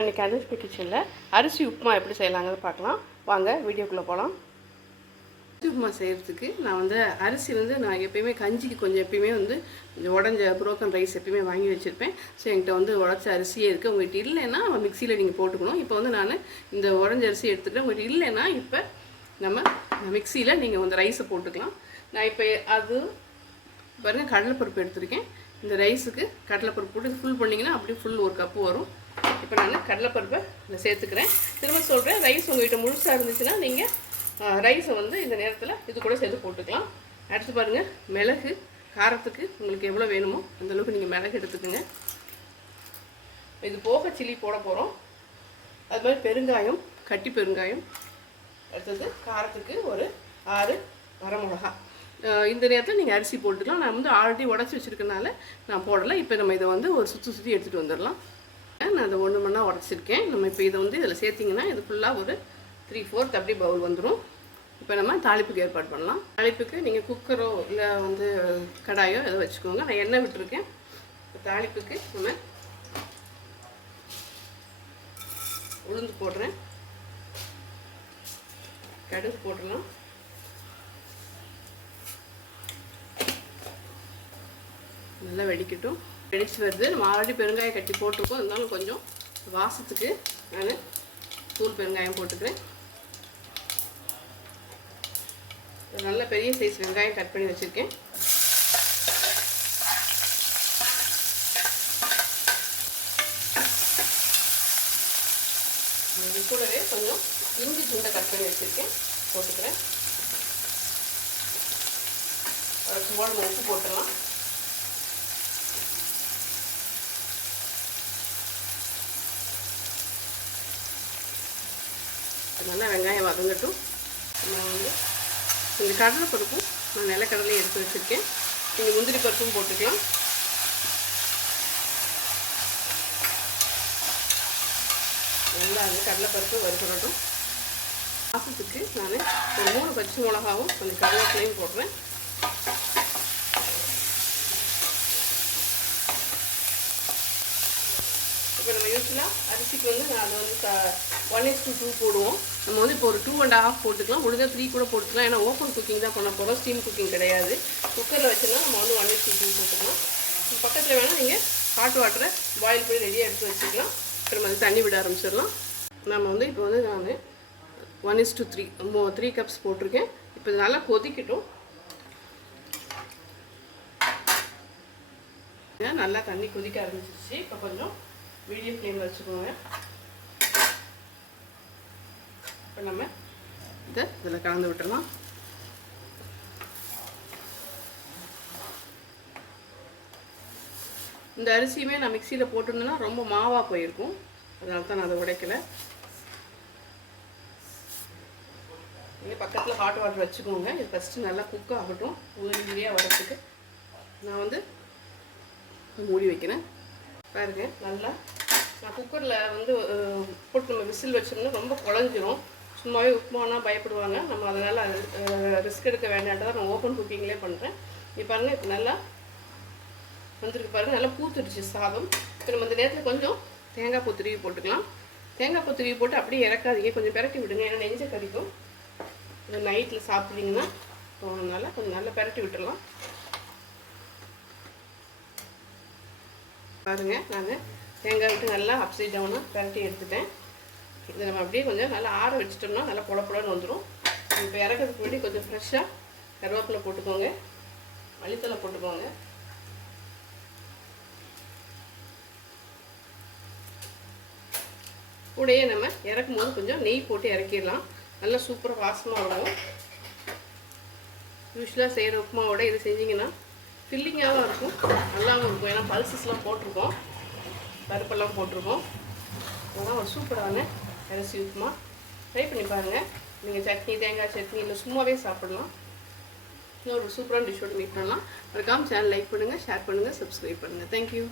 இன்றைக்கி அனுஷ்பி கிச்சனில் அரிசி உப்புமா எப்படி செய்யலாங்கிறது பார்க்கலாம். வாங்க வீடியோக்குள்ளே போகலாம் அரிசி உப்புமா செய்கிறதுக்கு நான் வந்து அரிசி வந்து நான் எப்பயுமே கஞ்சிக்கு கொஞ்சம் எப்பயுமே வந்து கொஞ்சம் உடஞ்ச புரோக்கன் ரைஸ் எப்பயுமே வாங்கி வச்சுருப்பேன். ஸோ என்கிட்ட வந்து உடச்ச அரிசியே இருக்குது உங்கள்கிட்ட இல்லைன்னா மிக்சியில் நீங்கள் போட்டுக்கணும். இப்போ வந்து நான் இந்த உடஞ்ச அரிசி எடுத்துக்கிறேன். உங்கள்கிட்ட இல்லைன்னா இப்போ நம்ம மிக்சியில் நீங்கள் வந்து ரைஸை போட்டுக்கலாம். நான் இப்போ அது பாருங்கள் கடலைப்பருப்பு எடுத்திருக்கேன். இந்த ரைஸுக்கு கடலைப்பருப்பு போட்டு ஃபுல் பண்ணிங்கன்னா அப்படியே ஃபுல் ஒரு கப்பு வரும். இப்போ நான் கடலைப்பருப்பை இதில் சேர்த்துக்கிறேன். திரும்ப சொல்கிறேன் ரைஸ் உங்கள்கிட்ட முழுசாக இருந்துச்சுன்னா நீங்கள் ரைஸை வந்து இந்த நேரத்தில் இது கூட சேர்த்து போட்டுக்கலாம். அடுத்து பாருங்கள் மிளகு காரத்துக்கு உங்களுக்கு எவ்வளோ வேணுமோ அந்தளவுக்கு நீங்கள் மிளகு எடுத்துக்கோங்க. இது போக சில்லி போட போகிறோம் அது மாதிரி பெருங்காயம் கட்டி பெருங்காயம். அடுத்தது காரத்துக்கு ஒரு ஆறு வரமிளகா. இந்த நேரத்தில் நீங்கள் அரிசி போட்டுக்கலாம். நான் வந்து ஆல்ரெடி உடச்சி வச்சுருக்கனால நான் போடலை. இப்போ நம்ம இதை வந்து ஒரு சுற்றி சுற்றி எடுத்துகிட்டு வந்துடலாம். நான் அதை ஒன்று மணி உடச்சிருக்கேன். நம்ம இப்போ இதை வந்து இதில் சேர்த்திங்கன்னா இது ஃபுல்லாக ஒரு த்ரீ ஃபோர்த் அப்படி பவுல் வந்துடும் இப்போ நம்ம தாளிப்புக்கு ஏற்பாடு பண்ணலாம். தாளிப்புக்கு நீங்கள் குக்கரோ இல்லை வந்து கடாயோ எதோ வச்சுக்கோங்க. நான் எண்ணெய் விட்டுருக்கேன். தாளிப்புக்கு நம்ம உளுந்து போடுறேன். கடுகு போட்டுடலாம். நல்லா வெடிக்கட்டும். வெடிச்சு வருது. நம்ம ஆல்ரெடி பெருங்காயம் கட்டி போட்டிருக்கோம். இருந்தாலும் கொஞ்சம் வாசத்துக்கு நான் தூள் பெருங்காயம் போட்டுக்கிறேன். நல்ல பெரிய சைஸ் வெங்காயம் கட் பண்ணி வச்சுருக்கேன். இது கூடவே கொஞ்சம் இஞ்சி துண்டை கட் பண்ணி வச்சுருக்கேன். போட்டுக்கிறேன். ஒரு ஸ்மால் உப்பு போட்டுடலாம். நல்லா வெங்காயம் வதங்கட்டும். நான் வந்து கொஞ்சம் கடலை பருப்பும் நான் நிலக்கடலையும் எடுத்து வச்சுருக்கேன். நீங்கள் முந்திரி பருப்பும் போட்டுக்கலாம். நல்லா அந்த கடலைப்பருப்பு வறுக்கட்டும். மாதத்துக்கு நான் ஒரு மூணு பச்சை மிளகாவும் கொஞ்சம் கருவேப்பிலையும் போடுறேன். இப்போ நம்ம யூஸ்ஃபுல்லாக அரிசிக்கு வந்து நான் வந்து ஒன் இஸ் டூ டூ போடுவோம். நம்ம வந்து இப்போ ஒரு டூ அண்ட் ஹாஃப் போட்டுக்கலாம். முடிஞ்சால் த்ரீ கூட போட்டுக்கலாம். ஏன்னா ஓப்பன் குக்கிங் தான் பண்ண போகிறோம் ஸ்டீம் குக்கிங் கிடையாது. குக்கரில் வச்சுருந்தா நம்ம வந்து ஒன் இஸ் டூ டூ போட்டுக்கலாம். பக்கத்தில் வேணால் நீங்கள் ஹாட் வாட்டரை பாயில் பண்ணி ரெடியாக எடுத்து வச்சுக்கலாம். அப்புறம் வந்து தண்ணி விட ஆரம்பிச்சிடலாம். நம்ம வந்து இப்போ வந்து நான் one is two three three cups போட்டிருக்கேன். இப்போ இது நல்லா கொதிக்கட்டும். நல்லா தண்ணி கொதிக்க ஆரம்பிச்சிருச்சு. இப்போ கொஞ்சம் மீடியம் ஃப்ளேமில் வச்சுக்கோங்க. இப்போ நம்ம இதை இதில் கலந்து விட்டுடலாம் இந்த அரிசியுமே நான் மிக்சியில் போட்டிருந்தேன்னா ரொம்ப மாவாக போயிருக்கும். அதனால தான் நான் அதை உடைக்கலை. நீங்கள் பக்கத்தில் ஹாட் வாட்டர் வச்சுக்கோங்க. இது ஃபஸ்ட்டு நல்லா குக் ஆகட்டும். உதிரியாக வரத்துக்கு நான் வந்து மூடி வைக்கிறேன். பாருங்க. நல்லா. நான் குக்கரில் வந்து போட்டு நம்ம விசில் வச்சோம்னா ரொம்ப குழஞ்சிரும். சும்மாவே உப்புமானா பயப்படுவாங்க. நம்ம அதனால் ரிஸ்க் எடுக்க வேண்டான்றதை நான் ஓப்பன் குக்கிங்லேயே பண்ணுறேன் இப்போ பாருங்கள் இப்போ நல்லா வந்துருக்கு பாருங்கள் நல்லா பூத்துடுச்சு சாதம். இப்போ நம்ம இந்த நேரத்தில் கொஞ்சம் தேங்காய் பூ திருவி போட்டுக்கலாம். தேங்காய் பூ திருவி போட்டு அப்படியே இறக்காதீங்க. கொஞ்சம் பிரட்டி விடுங்க. ஏன்னா நெஞ்ச கறிக்கும் நைட்டில் சாப்பிட்றீங்கன்னா அதனால் கொஞ்சம் நல்லா பிரட்டி விட்டுடலாம். பாருங்கள் நான் தேங்காய் விட்டு நல்லா அப்சைட் டவுனாக பரட்டி எடுத்துட்டேன். இதை நம்ம அப்படியே கொஞ்சம் நல்லா ஆற வச்சிட்டோம்னா நல்லா பொல வந்துடும் இப்போ இறக்கிறதுக்கு முன்னாடி கொஞ்சம் ஃப்ரெஷ்ஷாக கருவேப்பிலை போட்டுக்கோங்க. மல்லித்தலை போட்டுக்கோங்க. கூடையே நம்ம இறக்கும் போது கொஞ்சம் நெய் போட்டு இறக்கிடலாம். நல்லா சூப்பராக வாசமாக இருக்கும். யூஸ்வலாக செய்கிற உப்புமாவோட இது செஞ்சிங்கன்னா ஃபில்லிங்காகவும் இருக்கும். நல்லாவும் இருக்கும். ஏன்னா பல்சஸ்லாம் போட்டிருக்கோம். பருப்பெல்லாம் போட்டிருக்கோம். அதெல்லாம் ஒரு சூப்பரான அரிசி உப்புமா. ட்ரை பண்ணி பாருங்கள் நீங்கள் சட்னி தேங்காய் சட்னி இல்லை சும்மாவே சாப்பிடலாம். இன்னொரு சூப்பரான ஒன்று மீட் பண்ணலாம். மறக்காமல் சேனல் லைக் பண்ணுங்கள் ஷேர் பண்ணுங்கள் சப்ஸ்கிரைப் பண்ணுங்கள் தேங்க்யூ